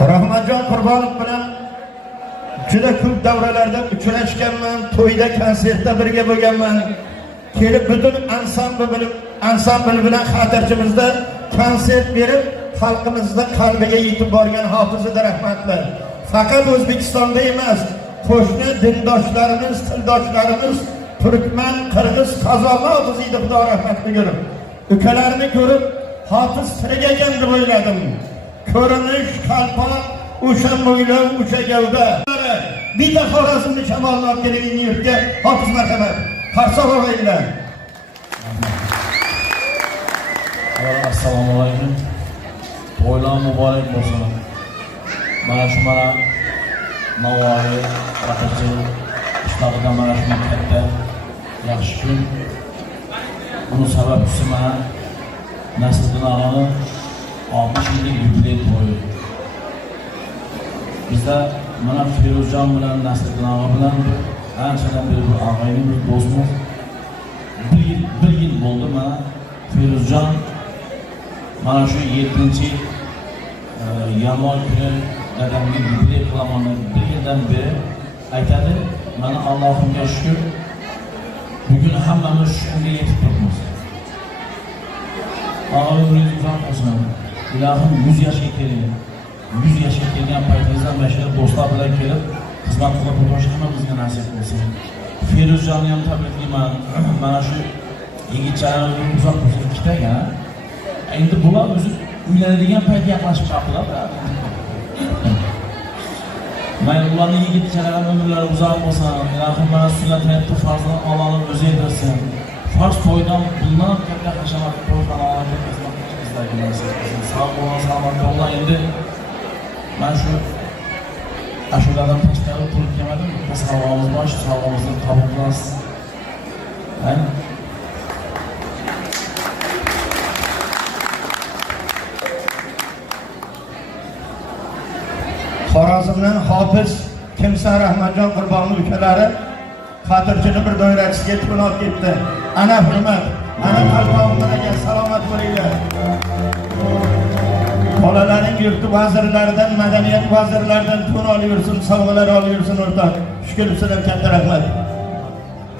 Rahmatjon Qurbonov bilan juda ko'p davralarda uchrashganman, to'yda, konsertda birga bo'lganman. Kelib butun ansambl bilan xatirchimizda konsert berib, xalqimizning qalbiga yetib borgan Hofizida rahmatlar. Faqat O'zbekistonda emas, qo'shni dindoshlarimiz, tildoshlarimiz Turkman, Qirg'iz, Qozog'ni Hofizida Xudo rahmatli ko'rib, ukalarini ko'rib, Hofiz tirik ekan deb o'yladim. Ko'rinish, qalpoq, o'sha mo'ylov, o'sha gavda. Bitta Xorazmni shamolni olib kelgan yurtga Hofiz marhamat. Qarsoq o'g'aylar. Assalomu alaykum. To'ylar muborak bo'lsin. Mana shu Navoiy, Xatirchi, Qishloqda mana shu katta yaxshi kun. Buni sababchisi mana Nasriddin og'ani 60 yillik yubiley to'yi. Bizda mana Feruzjon bilan Nasriddin og'a bilan anchadan beri bir og'ayimiz, do'stimiz. Bir yil bo'ldi mana Feruzjon mana shu 7-yanvar kuni dadamga yubiley qilaman deb bir yildan beri aytadi. Mana Allohimga shukr, bugun hammamiz shu kunga yetib turibmiz. Og'ayimiz uzoq bo'lsin. Ilohim 100 yoshga kelgan. 100 yoshga kelgan paytingizda mana shu do'stlar bilan kelib xizmat qilib o'tish hammamizga nasib bo'lsin. Feruzjonni ham tabriklayman. Mana shu yigitchalarning uzoq bo'lsin ikkitaga. Endi bular o'zi uylanadigan payt yaqinlashib qoldilar. Mana ularning yigitchalari umrlari uzoq bo'lsin. Ilohim mana sunnatni farzand Allohning o'zi etsin. Farz to'ydan bundan katta hashamat to'ydan Allohga xizmat qilishimizdagi sog' bo'ling, salomat bo'ling. Endi mana shu ashuladan tashqari turib kelmadim. Biz sog'lig'imiz bor, shu sog'lig'imizni qabul qilasiz. Xorazmdan Hofiz Kimsan Rahmatjon Qurbonov ukalari xatirchini bir doirasiga to'n olib ketdi. Ana hurmat, ana qalbog'imlarga salomat bo'linglar. Bolalaring yurti vazirlaridan, madaniyat vazirlaridan to'n olaversin, sovg'alar olaversin o'rtoq. Shukrlar katta rahmat.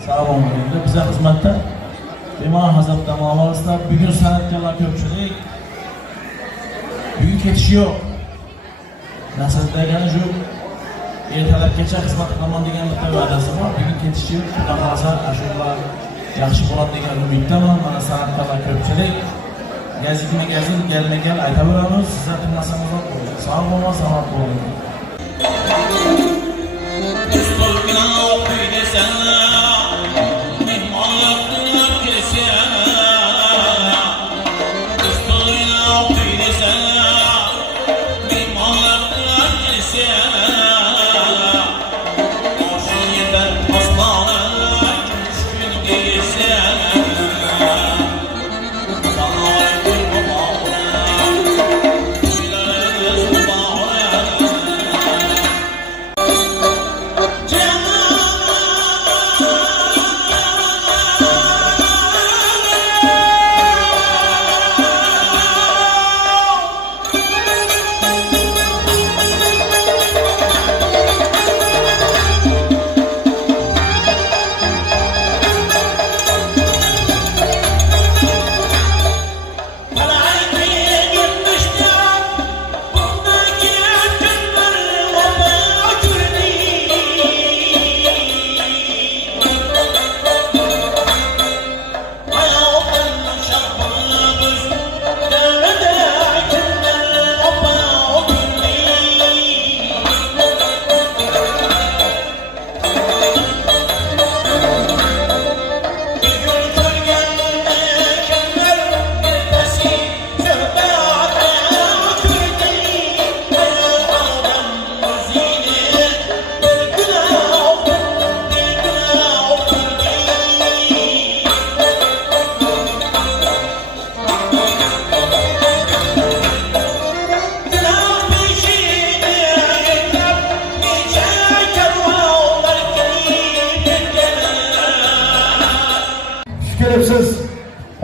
Sog'lom bo'ling. Bizga xizmatda Imom Hazrat tamomilasida bugun san'atkorlar ko'pchilik bugun ketish yo'q. Nasrdagani shu ertalabgacha xizmat qilaman degan bitta va'dasi bor. Bugun ketish yo'q. Xudo xolasa ashulalar yaxshi bo'ladi degan umiddaman. Mana san'atkorlar ko'pchilik gazin gal aytaveramiz. Sizlar tinmasangiz bo'ladi. Sog' bo'ling, salomat bo'ling.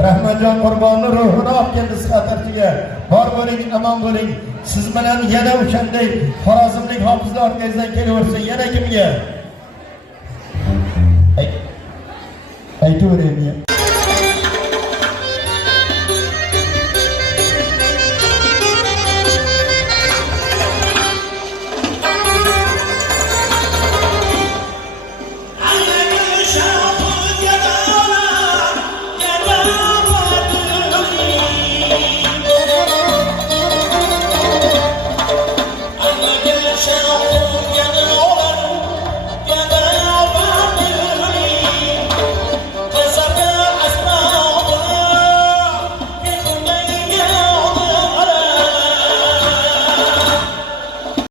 Rahmatjon Qurbonning ruhini olib keldi xatirchiga. Bor bo'ling, amon bo'ling. Siz bilan yana o'shanday Xorazmlik hofizlar orkasidan kelaversa yana kimga? Aytaver